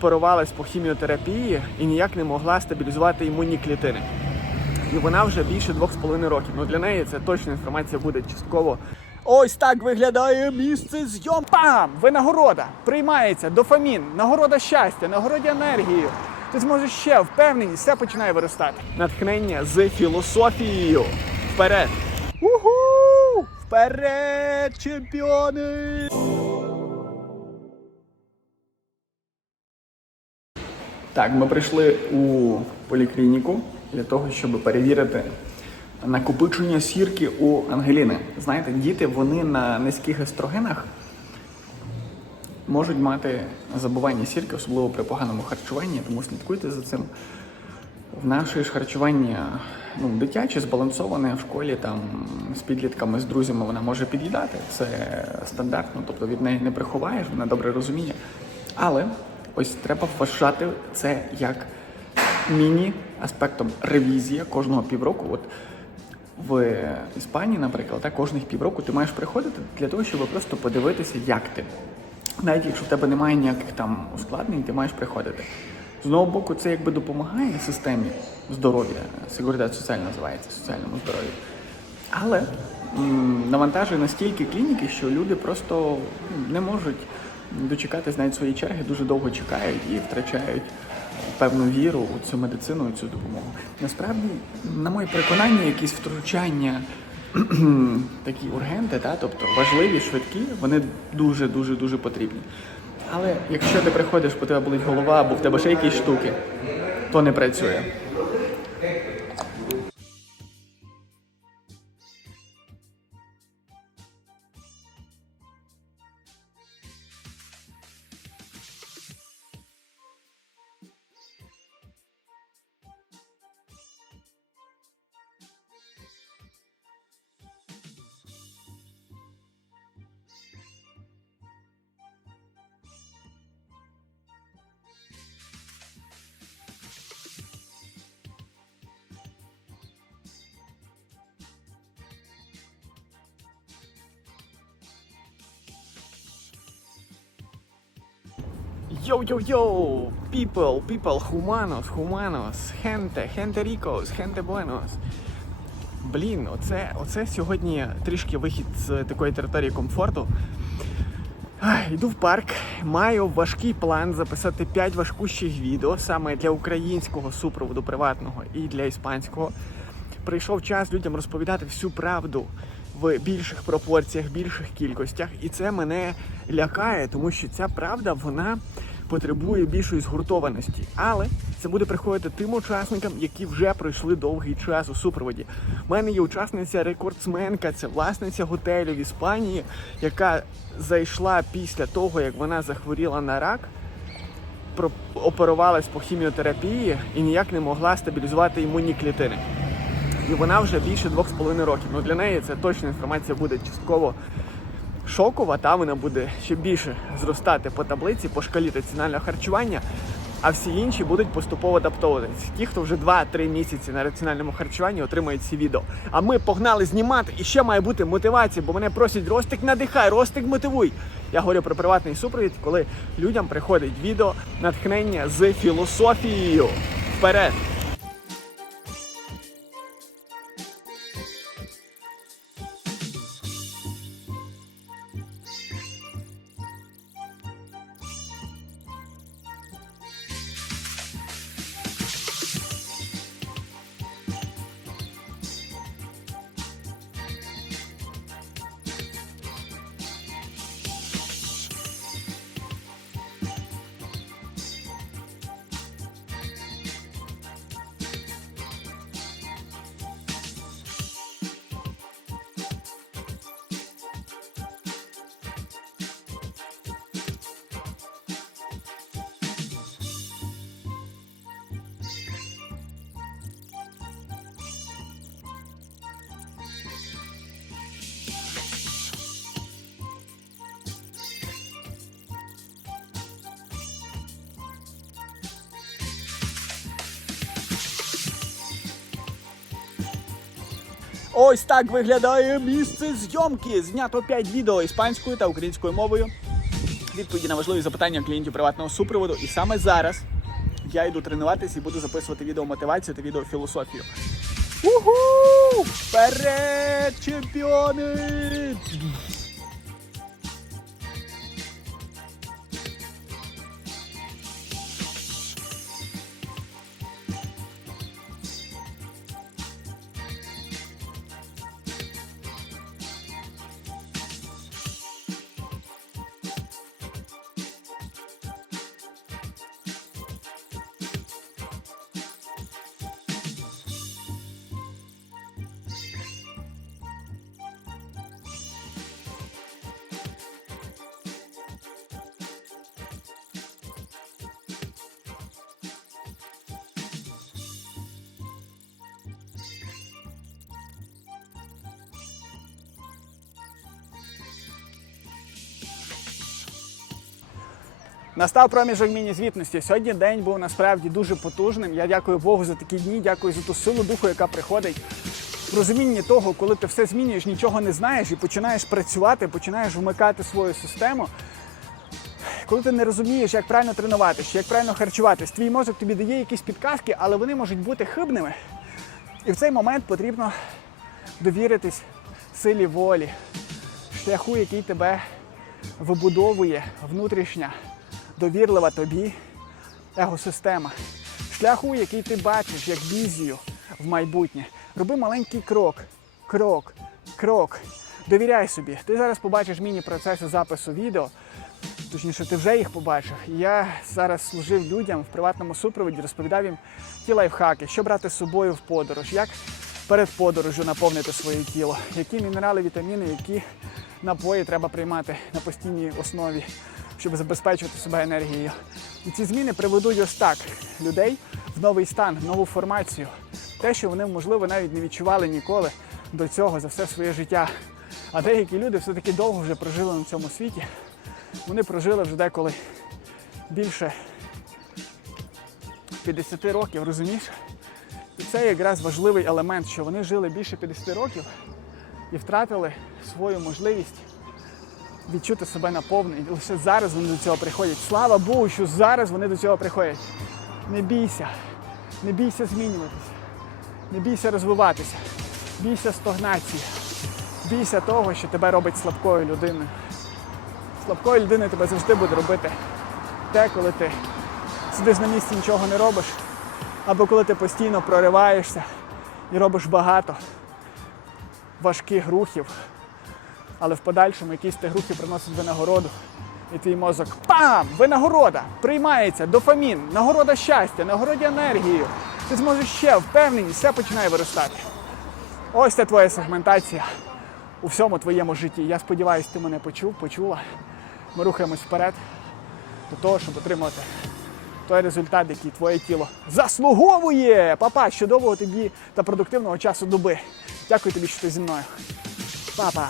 оперувалась по хіміотерапії і ніяк не могла стабілізувати імунні клітини. І вона вже більше двох з половиною років. Ну для неї це точна інформація буде частково. Ось так виглядає місце зйом. Пам! Винагорода приймається дофамін, нагорода щастя, нагорода енергії. Ти зможеш ще впевненість, все починає виростати. Натхнення з філософією. Вперед! Уху! Вперед, чемпіони! Так, ми прийшли у поліклініку для того, щоб перевірити накопичення сірки у Ангеліни. Знаєте, діти вони на низьких естрогенах можуть мати забування сірки, особливо при поганому харчуванні, тому слідкуйте за цим. В наше ж харчування ну, дитяче, збалансоване в школі, там з підлітками, з друзями вона може під'їдати. Це стандартно, тобто від неї не приховаєш, вона добре розуміє. Але ось треба вважати це як міні-аспектом ревізія кожного півроку. От в Іспанії, наприклад, так, кожних півроку ти маєш приходити для того, щоб просто подивитися, як ти. Навіть якщо в тебе немає ніяких там ускладнень, ти маєш приходити. З одного боку, це якби допомагає системі здоров'я, Seguridad соціальна називається соціальному здоров'ю. Але м, навантажує настільки клініки, що люди просто не можуть дочекатись навіть своєї черги, дуже довго чекають і втрачають певну віру у цю медицину і цю допомогу. Насправді, на моє переконання, якісь втручання. Такі ургенти, та, тобто важливі, швидкі, вони дуже дуже дуже потрібні. Але якщо ти приходиш, бо тебе болить голова, або в тебе ще якісь штуки, то не працює. Йоу-йоу-йоу! People, people, humanos, humanos, gente, gente ricos, gente buenos. Блін, оце, оце сьогодні трішки вихід з такої території комфорту. Ай, Йду в парк, маю важкий план записати 5 важкущих відео саме для українського супроводу приватного і для іспанського. Прийшов час людям розповідати всю правду в більших пропорціях, більших кількостях, і це мене лякає, тому що ця правда вона потребує більшої згуртованості. Але це буде приходити тим учасникам, які вже пройшли довгий час у супроводі. У мене є учасниця рекордсменка, це власниця готелю в Іспанії, яка зайшла після того, як вона захворіла на рак. Оперувалась по хіміотерапії і ніяк не могла стабілізувати імунні клітини. І вона вже більше двох з половиною років. Ну для неї це точна інформація буде частково шокова, та вона буде ще більше зростати по таблиці, по шкалі раціонального харчування, а всі інші будуть поступово адаптовуватися. Ті, хто вже 2-3 місяці на раціональному харчуванні, отримають ці відео. А ми погнали знімати, і ще має бути мотивація, бо мене просять Ростик, надихай, Ростик, мотивуй. Я говорю про приватний супровід, коли людям приходить відео натхнення з філософією. Вперед! Ось так виглядає місце зйомки. Знято 5 відео іспанською та українською мовою. відповіді на важливі запитання клієнтів приватного супроводу. І саме зараз я йду тренуватись і буду записувати відео мотивацію та відео філософію. Уху! Вперед, чемпіони! Настав проміжок міні-звітності. Сьогодні день був насправді дуже потужним. Я дякую Богу за такі дні, дякую за ту силу духу, яка приходить. В розумінні того, коли ти все змінюєш, нічого не знаєш і починаєш працювати, починаєш вмикати свою систему. Коли ти не розумієш, як правильно тренуватися, як правильно харчуватись, твій мозок тобі дає якісь підказки, але вони можуть бути хибними. І в цей момент потрібно довіритись силі волі, шляху, який тебе вибудовує внутрішня, довірлива тобі егосистема. Шляху, який ти бачиш як візію в майбутнє. Роби маленький крок, крок, крок. Довіряй собі. Ти зараз побачиш міні-процеси запису відео. Точніше, ти вже їх побачив. Я зараз служив людям в приватному супроводі, розповідав їм ті лайфхаки, що брати з собою в подорож, як перед подорожю наповнити своє тіло, які мінерали, вітаміни, які напої треба приймати на постійній основі, щоб забезпечувати себе енергією. І ці зміни приведуть ось так людей в новий стан, в нову формацію. Те, що вони, можливо, навіть не відчували ніколи до цього за все своє життя. А деякі люди все-таки довго вже прожили на цьому світі. Вони прожили вже деколи більше 50 років, розумієш? І це якраз важливий елемент, що вони жили більше 50 років і втратили свою можливість відчути себе наповнені. Лише зараз вони до цього приходять. Слава Богу, що зараз вони до цього приходять. Не бійся, не бійся змінюватися, не бійся розвиватися, бійся стогнації, бійся того, що тебе робить слабкою людиною. Слабкою людиною тебе завжди буде робити те, коли ти сидиш на місці, нічого не робиш, або коли ти постійно прориваєшся і робиш багато важких рухів, але в подальшому якісь ти рухи приносять винагороду. І твій мозок пам! Винагорода! Приймається, дофамін, нагорода щастя, нагорода енергією. Ти зможеш ще впевненість, все починає виростати. Ось це твоя сегментація у всьому твоєму житті. Я сподіваюся, ти мене почув, почула. Ми рухаємось вперед до того, щоб отримати той результат, який твоє тіло заслуговує. Папа, чудового тобі та продуктивного часу доби. Дякую тобі, що ти зі мною. Папа.